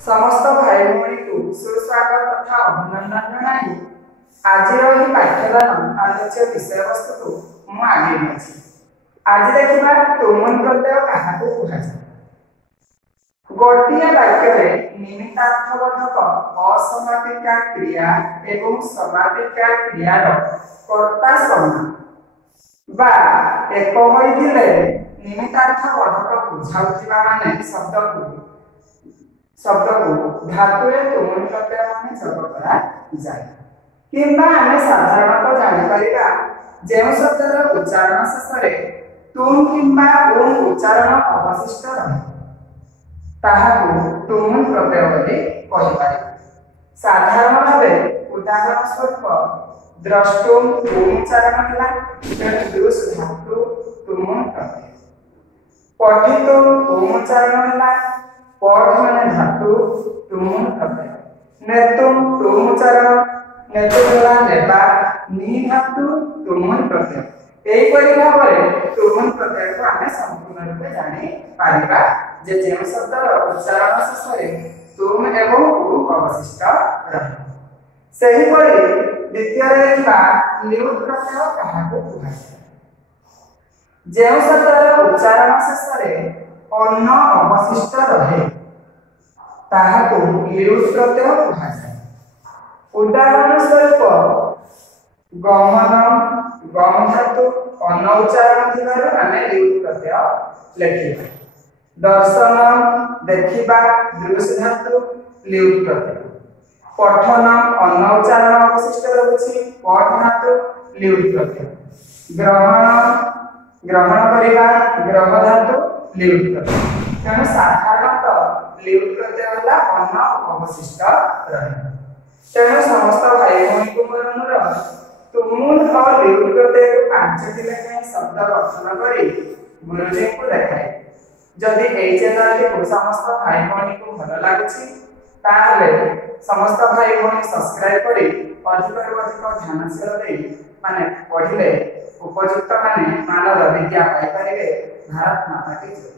समस्त भाई भौणी को सुस्वागत तथा अभिनंदन जनाई आज पाठ्यदान आलोच्य विषय वस्तु को मु आगे नेछि। आज देखिबा तुमुन प्रत्यय काहाकू कुहाଯାଏ। गोटिए वाक्य रे निमित्तार्थबोधक असमापिका क्रिया एवं समापिका क्रियार कर्ता समान बा एक होइथिले निमित्तार्थबोधक बुझाउथिबा माने शब्द को धातु तुमुन प्रत्यय माने जोग करा जाय। किंबा आमे साधारणतः जानि परिबा जेउ शब्दर उच्चारण शेषरे तुम किंबा ओम उच्चारण अवशिष्ट रहे ताहाकू तुमुन प्रत्यय बोली कहि पारिबा। साधारण भावे उदाहरण स्वरूप द्रष्टुम तुम उच्चारण हला दृश धातु तुमुन प्रत्यय। पठितुम तुम उच्चारण हला पढ़ माने धातु तुमुन प्रत्यय। नेतुम तुम उच्चारण नेतु हला नेबा नी धातु तुमुन प्रत्यय। एई परि भाबरे तुमुन प्रत्यय को आमे संपूर्ण रूपे जानि पारिबा जे जेउ शब्द उच्चारण शेषरे तुम एवं उ अवशिष्ट रहे। सेही परि द्वितीय रे देखिबा ल्युट प्रत्यय काहाकू कुहाଯାଏ। जेउ शब्दर उच्चारण शेषरे अन्न अवशिष्ट रहे ताहाकू ल्युट प्रत्यय कुहाଯାଏ। उदाहरण स्वरूप गमन गम धातु अन्न उच्चारण थिबारु आमे ल्युट प्रत्यय लेखिबा। दर्शन देखिबा दृश धातु ल्युट प्रत्यय। पठन अन्न उच्चारण अवशिष्ट रहुछि पठ धातु ल्युट प्रत्यय। ग्रहण करिबा ग्रह धातु ल्युट प्रत्यय। तेणु साधारणतः ल्युट प्रत्यय होला अन्न अवशिष्ट रहे। तेणु समस्त भाई भौणी को मोर अनुरोध तुमुन और ल्युट प्रत्यय को 5टी लेखाएं शब्द गठन करी गुरुजी को देखाए। जदि एई चैनल को समस्त भाई भौणी को भल लागुछि ताहले समस्त भाई भौणी सब्सक्राइब करी अधिक ध्यानशील दे माने पढ़िले उपयुक्त माने मानव विद्या पाई पारिबे। भारत माता की जय।